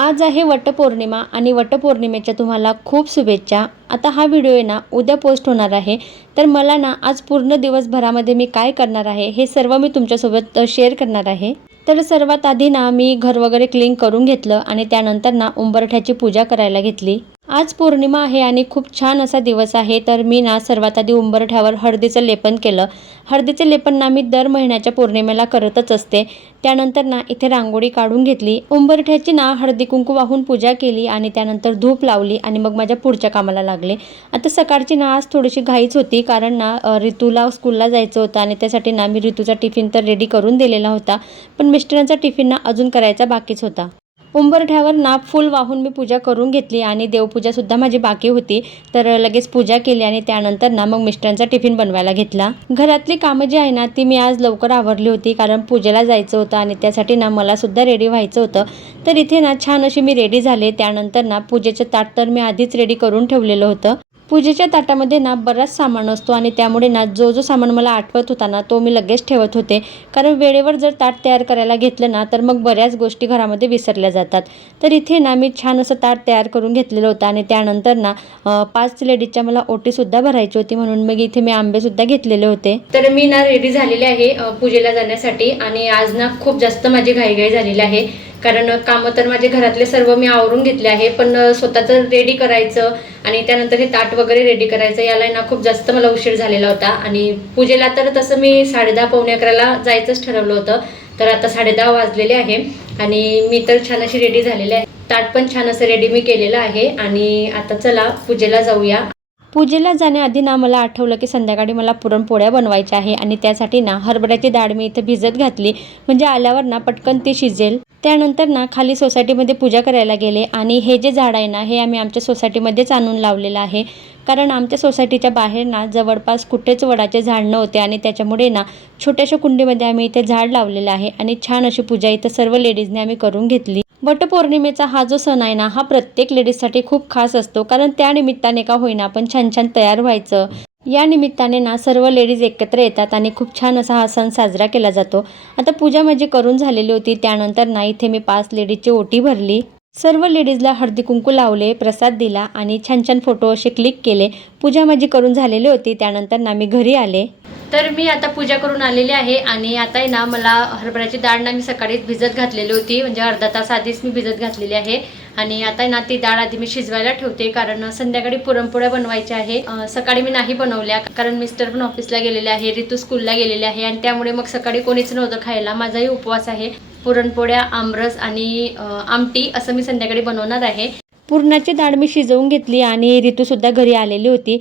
आज आहे वटपौर्णिमा आणि वटपौर्णिमेच्या तुम्हाला खूप शुभेच्छा। आता हा व्हिडिओ आहे ना उद्या पोस्ट होणार आहे। तर मला ना आज पूर्ण दिवसभरामध्ये मी काय करणार आहे हे सर्व मी तुमच्यासोबत शेअर करणार आहे। तर सर्वात आधी ना मी घर वगैरे क्लीन करून घेतलं आणि त्यानंतर ना उंबरठ्याची पूजा करायला घेतली। आज पौर्णिमा आहे आणि खूप छान असा दिवस आहे। तर मी ना सर्वात आधी उंबरठ्यावर हळदीचं लेपन केलं। हळदीचे लेपन ना मी दर महिन्याच्या पौर्णिमेला करतच असते। त्यानंतर ना इथे रांगोळी काढून घेतली, उंबरठ्याची ना हळदी कुंकू वाहून पूजा केली आणि त्यानंतर धूप लावली आणि मग माझ्या पुढच्या कामाला लागले। आता सकाळची ना आज थोडीशी घाईच होती कारण ना ऋतूला स्कूलला जायचं होतं आणि त्यासाठी ना मी ऋतूचा टिफिन तर रेडी करून दिलेला होता, पण मिस्टरांचा टिफिन ना अजून करायचा बाकीच होता। उंबरठ्यावर ना फूल वाहून मी पूजा करून घेतली आणि देवपूजा सुद्धा माझी बाकी होती। तर लगेच पूजा केली आणि त्यानंतर ना मग मिस्टरांचा टिफिन बनवायला घेतला। घरातली कामं जी आहे ना ती मी आज लवकर आवरली होती कारण पूजेला जायचं होतं आणि त्यासाठी ना मला सुद्धा रेडी व्हायचं होतं। तर इथे ना छान अशी मी रेडी झाले। त्यानंतर ना पूजेचं ताट तर मी आधीच रेडी करून ठेवलेलं होतं। पूजेच्या ताटामध्ये ना बराच सामान असतो आणि त्यामुळे ना जो सामान मला आठवत होता ना तो मी लगेच ठेवत होते, कारण वेळेवर जर ताट तयार करायला घेतलं ना तर मग बऱ्याच गोष्टी घरामध्ये विसरल्या जातात। तर इथे ना मी छान असं ताट तयार करून घेतलेलं होतं आणि त्यानंतर ना 5 लेडीजच्या मला ओटीसुद्धा भरायची होती, म्हणून मग इथे मी आंबेसुद्धा घेतलेले होते। तर मी ना रेडी झालेले आहे पूजेला जाण्यासाठी आणि आज ना खूप जास्त माझी घाईघाई झालेली आहे कारण कामं तर माझे घरातले सर्व मी आवरून घेतले आहे, पण स्वतःचं रेडी करायचं आणि त्यानंतर हे ताट वगैरे रेडी करायचं याला ना खूप जास्त मला उशीर झालेला होता। आणि पूजेला तर तसं मी 10:30 पावणे 11ला जायचंच ठरवलं होतं, तर आता 10:30 वाजलेले आहे आणि मी तर छान अशी रेडी झालेली आहे। ताट पण छान असं रेडी मी केलेलं आहे आणि आता चला पूजेला जाऊया। पूजेला जाण्याआधी ना मला आठवलं की संध्याकाळी मला पुरणपोळ्या बनवायच्या आहे आणि त्यासाठी ना हरभऱ्याची डाळ मी इथे भिजत घातली, म्हणजे आल्यावर ना पटकन ती शिजेल। त्यानंतर ना खाली सोसायटीमध्ये पूजा करायला गेले आणि हे जे झाड आहे ना हे आम्ही आमच्या सोसायटीमध्येच आणून लावलेलं आहे, कारण आमच्या सोसायटीच्या बाहेर ना जवळपास कुठेच वडाचे झाड नव्हते आणि त्याच्यामुळे ना छोट्याशा कुंडीमध्ये आम्ही इथे झाड लावलेलं आहे आणि छान अशी पूजा इथं सर्व लेडीजने आम्ही करून घेतली। वटपौर्णिमेचा हा जो सण आहे ना हा प्रत्येक लेडीजसाठी खूप खास असतो, कारण त्या निमित्ताने का होईना आपण छान छान तयार व्हायचं। या निमित्ताने ना सर्व लेडीज एकत्र येतात आणि खूप छान असा हा सण साजरा केला जातो। आता पूजा माझी करून झालेली होती, त्यानंतर ना इथे मी 5 लेडीजची ओटी भरली। सर्व लेडीजला हळदी कुंकू लावले, प्रसाद दिला आणि छान छान फोटो असे क्लिक केले। पूजा माझी करून झालेली होती, त्यानंतर ना मी घरी आले। तर मी आता पूजा करून आलेली आहे आणि आता आहे ना मला हरभऱ्याची डाळ ना मी सकाळीच भिजत घातलेली होती, म्हणजे अर्धा तास आधीच मी भिजत घातलेली आहे आणि आता ना ती डाळ आधी मी शिजवायला ठेवते कारण संध्याकाळी पुरणपोळ्या बनवायच्या आहे। सकाळी मी नाही बनवल्या कारण मिस्टर पण ऑफिसला गेलेले आहे, ऋतू स्कूलला गेलेले आहे आणि त्यामुळे मग सकाळी कोणीच नव्हतं खायला। माझाही उपवास आहे। पुरणपोळ्या, आमरस आणि आमटी असं मी संध्याकाळी बनवणार आहे। पुरणाची डाळ मी शिजवून घेतली आणि ऋतूसुद्धा घरी आलेली होती।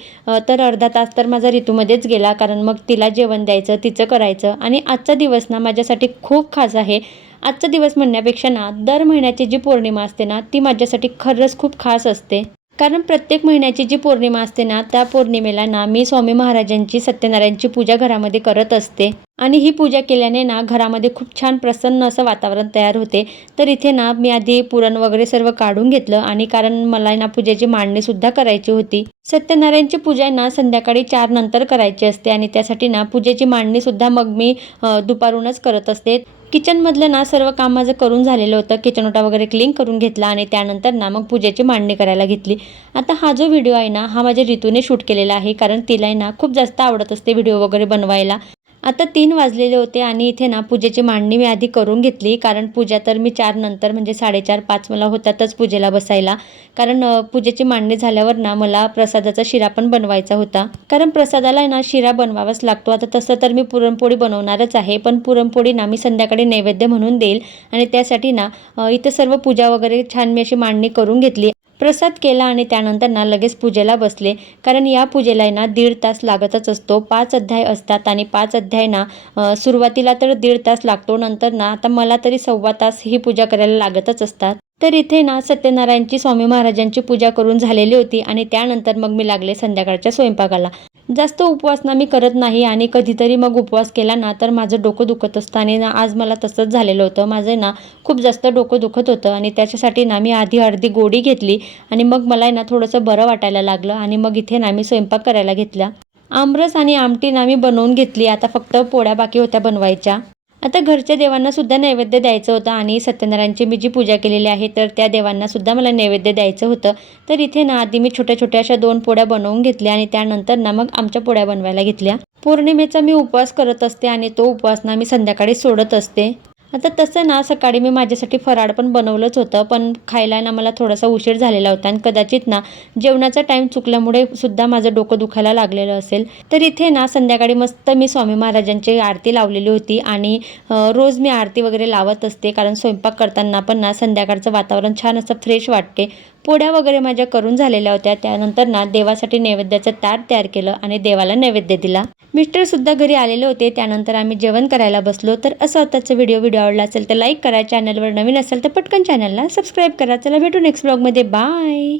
तर अर्धा तास तर माझा ऋतूमध्येच गेला, कारण मग तिला जेवण द्यायचं, तिचं करायचं आणि आजचा दिवस ना माझ्यासाठी खूप खास आहे। आजचा दिवस म्हणण्यापेक्षा ना दर महिन्याची जी पौर्णिमा असते ना ती माझ्यासाठी खरंच खूप खास असते, कारण प्रत्येक महिन्याची जी पौर्णिमा असते ना त्या पौर्णिमेला ना मी स्वामी महाराजांची, सत्यनारायणची पूजा घरामध्ये करत असते आणि ही पूजा केल्याने ना घरामध्ये खूप छान प्रसन्न असं वातावरण तयार होते। तर इथे ना मी आधी पुरण वगैरे सर्व काढून घेतलं आणि कारण मला ना पूजेची मांडणी सुद्धा करायची होती। सत्यनारायणची पूजा ना संध्याकाळी 4 नंतर करायची असते आणि त्यासाठी ना पूजेची मांडणी सुद्धा मग मी दुपारूनच करत असते। किचनमधलं ना सर्व काम माझं करून झालेलं होतं, किचन ओटा वगैरे क्लीन करून घेतला आणि त्यानंतर ना मग पूजेची मांडणी करायला घेतली। आता हा जो व्हिडिओ आहे ना हा माझ्या ऋतूने शूट केलेला आहे, कारण तिला ना खूप जास्त आवडत असते व्हिडिओ वगैरे बनवायला। आता 3 वाजलेले होते आणि इथे ना पूजेची मांडणी मी आधी करून घेतली, कारण पूजा तर मी 4 नंतर म्हणजे 4:30-5 मला होतातच पूजेला बसायला, कारण पूजेची मांडणी झाल्यावर ना मला प्रसादाचा शिरा पण बनवायचा होता, कारण प्रसादाला ना शिरा बनवावाच लागतो। आता तसं तर मी पुरणपोळी बनवणारच आहे, पण पुरणपोळी ना मी संध्याकाळी नैवेद्य म्हणून देईल आणि त्यासाठी ना इथे सर्व पूजा वगैरे छान मी अशी मांडणी करून घेतली, प्रसाद केला आणि त्यानंतर ना लगेच पूजेला बसले, कारण या पूजेला ना 1.5 तास लागतच असतो। 5 अध्याय असतात आणि 5 अध्याय ना सुरुवातीला तर 1.5 तास लागतो, नंतर ना आता मला तरी 1.25 तास ही पूजा करायला लागतच असतात। तर इथे ना सत्यनारायणची, स्वामी महाराजांची पूजा करून झालेली होती आणि त्यानंतर मग मी लागले संध्याकाळच्या स्वयंपाकाला। जास्त उपवास ना मी करत नाही आणि कधीतरी मग उपवास केला ना तर माझं डोकं दुखत असतं आणि ना आज मला तसंच झालेलं होतं। माझं ना खूप जास्त डोकं दुखत होतं आणि त्याच्यासाठी ना मी आधी अर्धी गोळी घेतली आणि मग मला ना थोडंसं बरं वाटायला लागलं आणि मग इथे ना मी स्वयंपाक करायला घेतला। आमरस आणि आमटी ना मी बनवून घेतली, आता फक्त पोळ्या बाकी होत्या बनवायच्या। आता घरच्या देवांना सुद्धा नैवेद्य द्यायचं होतं आणि सत्यनारायणची मी जी पूजा केलेली आहे तर त्या देवांना सुद्धा मला नैवेद्य द्यायचं होतं. तर इथे ना आधी मी छोट्या छोट्या अशा 2 पोळ्या बनवून घेतल्या आणि त्यानंतर ना मग आमच्या पोळ्या बनवायला घेतल्या. पौर्णिमेचा मी उपवास करत असते आणि तो उपवास ना मी संध्याकाळी सोडत असते. आता तसं ना सकाळी मी माझ्यासाठी फराळ पण बनवलंच होतं, पण खायला ना मला थोडासा उशीर झालेला होता आणि कदाचित ना जेवणाचा टाईम चुकल्यामुळे सुद्धा माझं डोकं दुखायला लागलेलं असेल. तर इथे ना संध्याकाळी मस्त मी स्वामी महाराजांची आरती लावलेली होती आणि रोज मी आरती वगैरे लावत असते, कारण स्वयंपाक करताना पण ना संध्याकाळचं वातावरण छान असं फ्रेश वाटते. पोळ्या वगैरे माझ्या करून झालेल्या होत्या. त्यानंतर ना देवासाठी नैवेद्याचं ताट तयार केलं आणि देवाला नैवेद्य दिला. मिस्टरसुद्धा घरी आलेले होते. त्यानंतर आम्ही जेवण करायला बसलो. तर असं होताच व्हिडिओ आवडला असेल तर लाईक करा. चॅनलवर नवीन असेल तर पटकन चॅनलला सबस्क्राईब करा. चला भेटू नेक्स्ट ब्लॉगमध्ये. बाय.